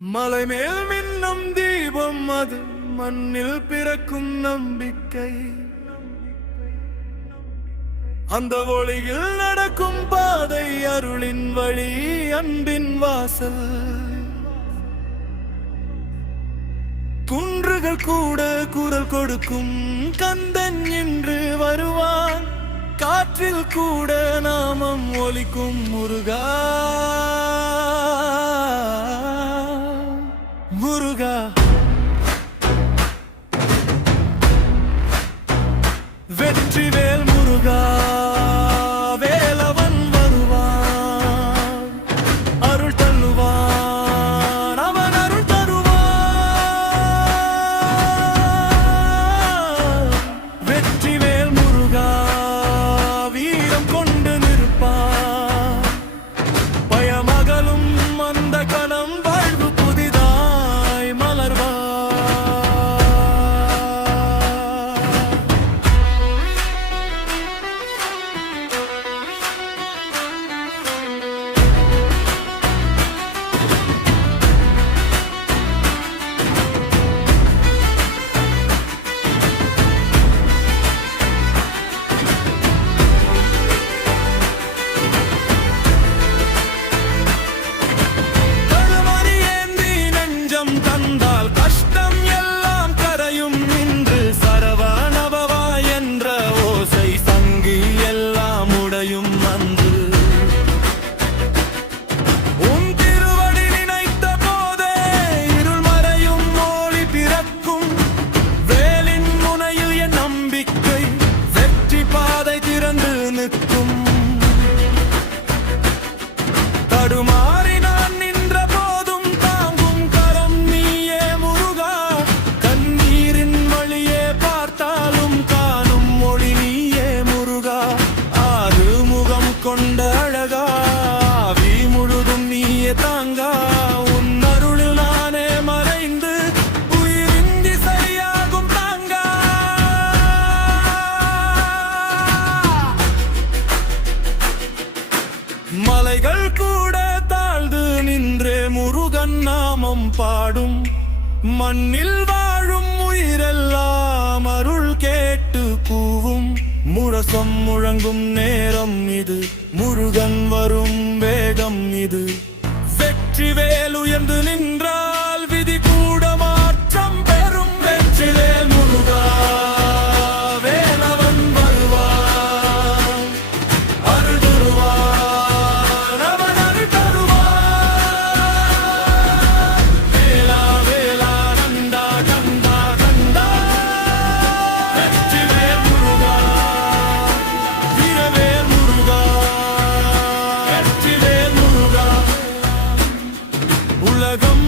மலை மேல் மின்னும் தீபம் அது மண்ணில் பிறக்கும் நம்பிக்கை. அந்த ஒளியில் நடக்கும் பாதை அருளின் வழி, அன்பின் வாசல். குன்றுகள் கூட குரல் கொடுக்கும், கந்தன் என்று வருவான். காற்றில் கூட நாமம் ஒலிக்கும், முருகா முருகா. வெற்றிவேல் முருகா, வேலவன் வருவான். அருள் தருவான், அவன் அருள் தருவான். வெற்றிவேல் முருகா, வீரம் கொண்டு நிற்பான். பயமகலும் அந்த கணம், வாழ்வு புதிதாய் மலர்வான். தந்தால் கஷ்டம் எல்லாம் கரையும் என்று, சரவணபவா என்ற ஓசை சங்கி எல்லாம் உடையும் அன்று. உன் திருவடி நினைத்த போதே இருள் மறையும், ஒளி பிறக்கும். வேலின் முனையில் என் நம்பிக்கை, வெற்றி பாதை திறந்து நிற்கும். தடுமாறி நான் நின்ற போதும் தாங்கும் கரம் நீயே முருகா. கண்ணீரின் வழியே பார்த்தாலும் காணும் மொழி நீயே முருகா. ஆறு முகம் கொண்ட அழகா, ஆவி முழுதும் நீயே தாங்கா. உன் அருளில் நானே மறைந்து உயிரின் திசையாகும் தாங்கா. மலைகள் கூட தாழ்ந்து நின்றே முருகன் நாமம் பாடும். மண்ணில் வாழும் உயிரெல்லாம் அருள் கேட்டு கூவும். முரசம் முழங்கும் நேரம் இது, முருகன் வரும் வேகம் இது. வெற்றி வேல் உயர்ந்து நின்றால் விதி கூட மாற்றம் பெறும். வெற்றிவேல் முருகா, வேலவன் வருவான். அருள் தருவான், அவன் அருள் தருவான். வேலா வேலா நந்தா கந்தா கந்தா. வெற்றிவேல் முருகா, வீரவேல் முருகா, வெற்றிவேல் முருகா. உலகம்